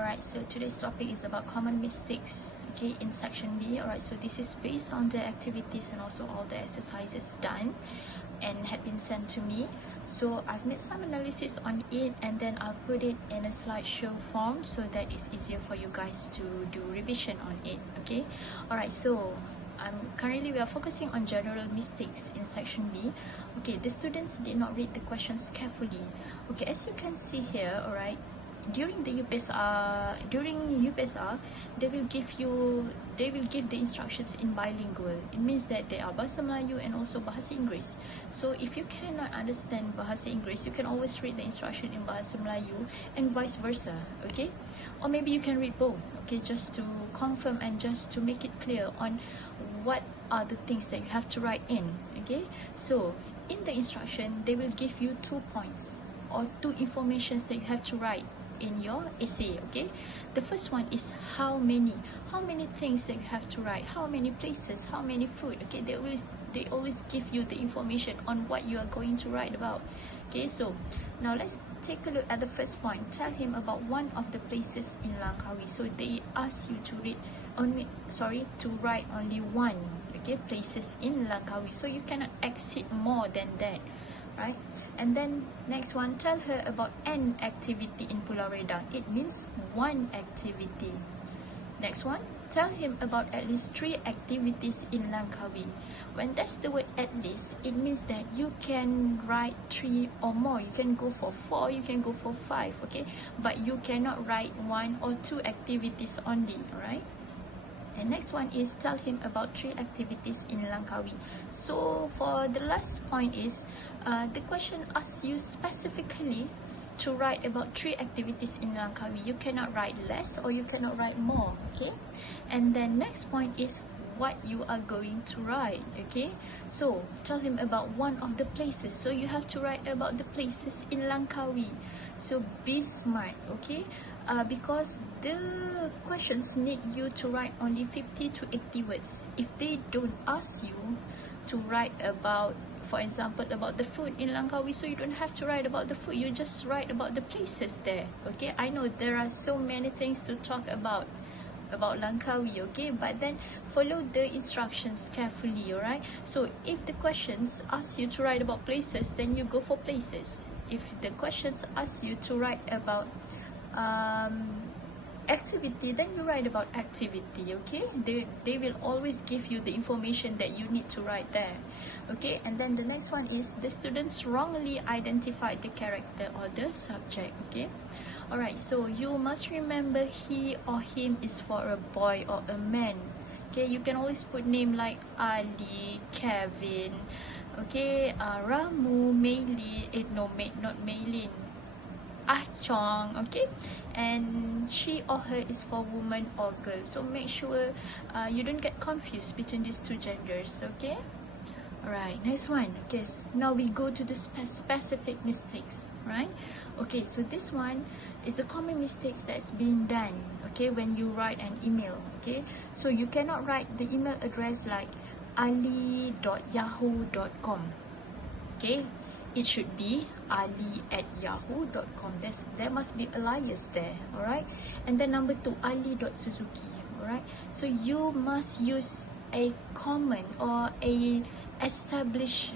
Alright, so today's topic is about common mistakes, okay, in section B. Alright, so this is based on the activities and also all the exercises done and had been sent to me. So I've made some analysis on it and then I'll put it in a slideshow form so that it's easier for you guys to do revision on it, okay. Alright, so currently we are focusing on general mistakes in section B. Okay, the students did not read the questions carefully. Okay, as you can see here, alright, during the UPSR, they will give the instructions in bilingual. It means that they are Bahasa Melayu and also Bahasa Inggeris. So if you cannot understand Bahasa Inggeris, you can always read the instruction in Bahasa Melayu and vice versa, okay? Or maybe you can read both, okay, just to confirm and just to make it clear on what are the things that you have to write in, okay? So in the instruction, they will give you 2 points or 2 informations that you have to write in your essay, okay. The first one is how many things that you have to write, how many places, how many food, okay. They always give you the information on what you are going to write about, okay. So now let's take a look at the first point. Tell him about one of the places in Langkawi. So they ask you to write only one, okay, places in Langkawi. So you cannot exceed more than that, right? And then next one, tell her about an activity in Pulau Redang. It means one activity. Next one, tell him about at least 3 activities in Langkawi. When there's the word at least, it means that you can write 3 or more. You can go for 4, you can go for 5, okay? But you cannot write 1 or 2 activities only, alright? And next one is tell him about 3 activities in Langkawi. So for the last point is the question asks you specifically to write about 3 activities in Langkawi. You cannot write less or you cannot write more, okay? And then next point is what you are going to write, okay? So tell him about one of the places. So you have to write about the places in Langkawi. So be smart, okay? Because the questions need you to write only 50 to 80 words. If they don't ask you to write about, for example, about the food in Langkawi, so you don't have to write about the food, you just write about the places there, okay? I know there are so many things to talk about Langkawi, okay? But then follow the instructions carefully, alright? So if the questions ask you to write about places, then you go for places. If the questions ask you to write about activity, then you write about activity, okay? They will always give you the information that you need to write there, okay? And then the next one is the students wrongly identified the character or the subject, okay? Alright, so you must remember he or him is for a boy or a man, okay? You can always put name like Ali, Kevin, okay, Ramu, Maylin, not Maylin, Chong, okay? And she or her is for woman or girl. So make sure you don't get confused between these 2 genders, okay? Alright, next one. Okay, so now we go to the specific mistakes, right? Okay, so this one is the common mistakes that's being done, okay, when you write an email, okay? So you cannot write the email address like ali.yahoo.com, okay? It should be ali@yahoo.com. There must be alias there, alright? And then number 2, ali.suzuki, alright? So you must use a common or a established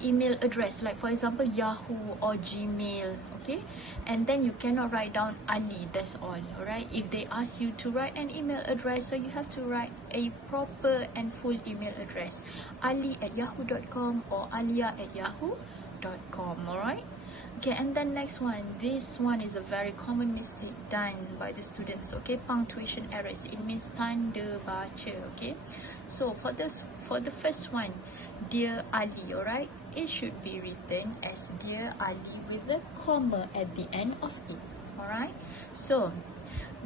email address, like for example Yahoo or Gmail, okay? And then you cannot write down Ali, that's all, alright? If they ask you to write an email address, so you have to write a proper and full email address, ali@yahoo.com or alia@yahoo.com, alright? Okay, and then next one, this one is a very common mistake done by the students, okay? Punctuation errors, it means tanda baca, okay? So for the first one, Dear Ali, alright, it should be written as Dear Ali with a comma at the end of it, alright? So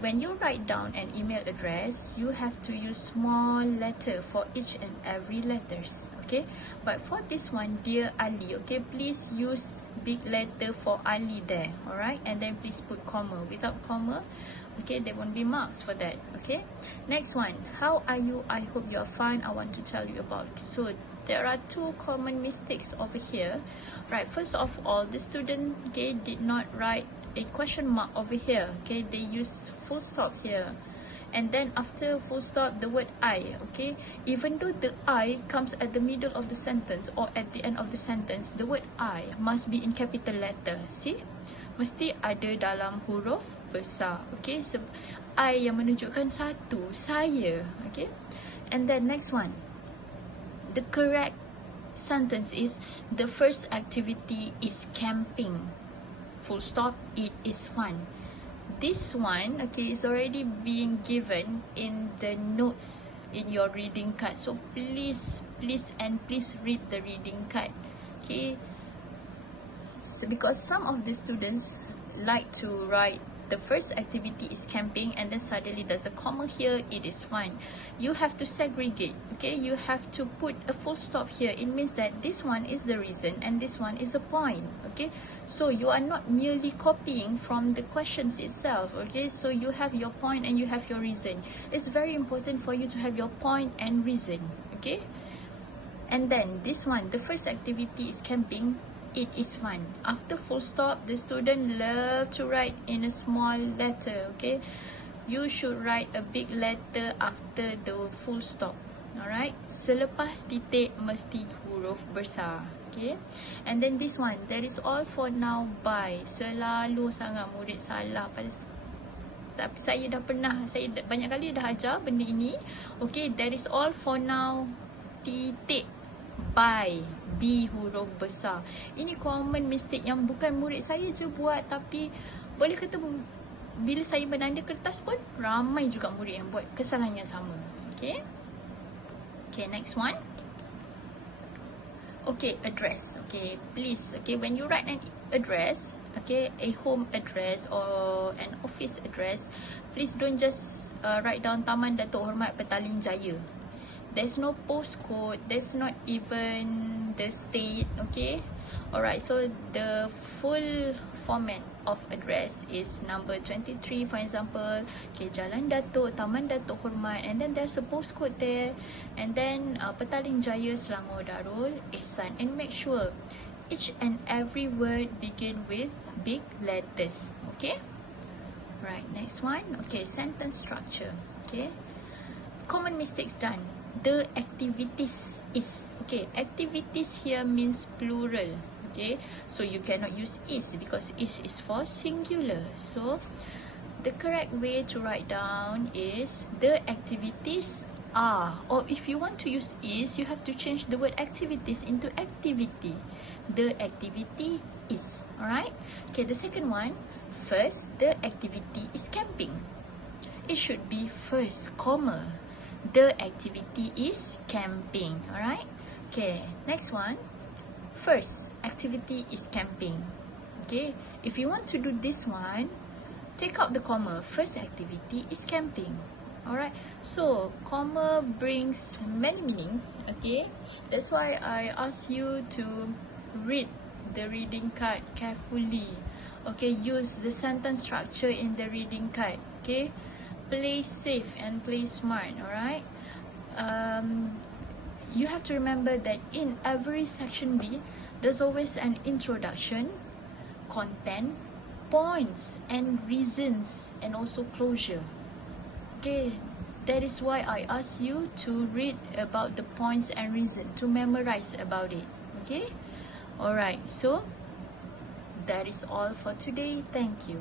when you write down an email address, you have to use small letter for each and every letters, okay? But for this one, Dear Ali, okay, please use big letter for Ali there, alright? And then please put comma. Without comma, okay, there won't be marks for that, okay? Next one, how are you? I hope you are fine. I want to tell you about. So there are 2 common mistakes over here, right? First of all, the student, okay, did not write a question mark over here. Okay, they use full stop here, and then after full stop the word I. Okay, even though the I comes at the middle of the sentence or at the end of the sentence, the word I must be in capital letter. See, mesti ada dalam huruf besar. Okay, so I yang menunjukkan satu, saya. Okay, and then next one, the correct sentence is the first activity is camping. Full stop, it is fun. This one, okay, is already being given in the notes in your reading card. So please read the reading card. Okay. So because some of the students like to write the first activity is camping and then suddenly there's a comma here, it is fun. You have to segregate. Okay, you have to put a full stop here. It means that this one is the reason and this one is a point. Okay, so you are not merely copying from the questions itself. Okay, so you have your point and you have your reason. It's very important for you to have your point and reason. Okay, and then this one, the first activity is camping, it is fun. After full stop, the student love to write in a small letter. Okay, you should write a big letter after the full stop. Alright, selepas titik mesti huruf besar. Okay, and then this one, that is all for now, bye. Selalu sangat murid salah pada, tapi saya dah pernah, saya banyak kali dah ajar benda ini. Okay, that is all for now, titik, bye. B huruf besar. Ini common mistake yang bukan murid saya je buat, tapi boleh kata bila saya menanda kertas pun ramai juga murid yang buat kesalahan yang sama. Okay, okay, next one. Okay, address. Okay, please, okay, when you write an address, okay, a home address or an office address, please don't just write down Taman Datuk Hormat Petaling Jaya. There's no postcode, there's not even the state. Okay, alright, so the full format of address is number 23, for example. Okay, Jalan Datuk, Taman Datuk Hormat, and then there's a postcode there, and then Petaling Jaya, Selangor Darul Ehsan, and make sure each and every word begin with big letters. Okay, right, next one. Okay, sentence structure. Okay, common mistakes done. The activities is, okay, activities here means plural. Okay, so you cannot use is because is for singular. So the correct way to write down is the activities are, or if you want to use is, you have to change the word activities into activity. The activity is. Alright, okay, the second one, first, the activity is camping. It should be first, comma, the activity is camping. Alright, okay, next one, first activity is camping. Okay, if you want to do this one, take out the comma, first activity is camping. Alright, so comma brings many meanings. Okay, that's why I ask you to read the reading card carefully. Okay, use the sentence structure in the reading card. Okay, play safe and play smart. Alright, you have to remember that in every section B, there's always an introduction, content, points and reasons, and also closure. Okay, that is why I ask you to read about the points and reason, to memorize about it. Okay, alright, so that is all for today. Thank you.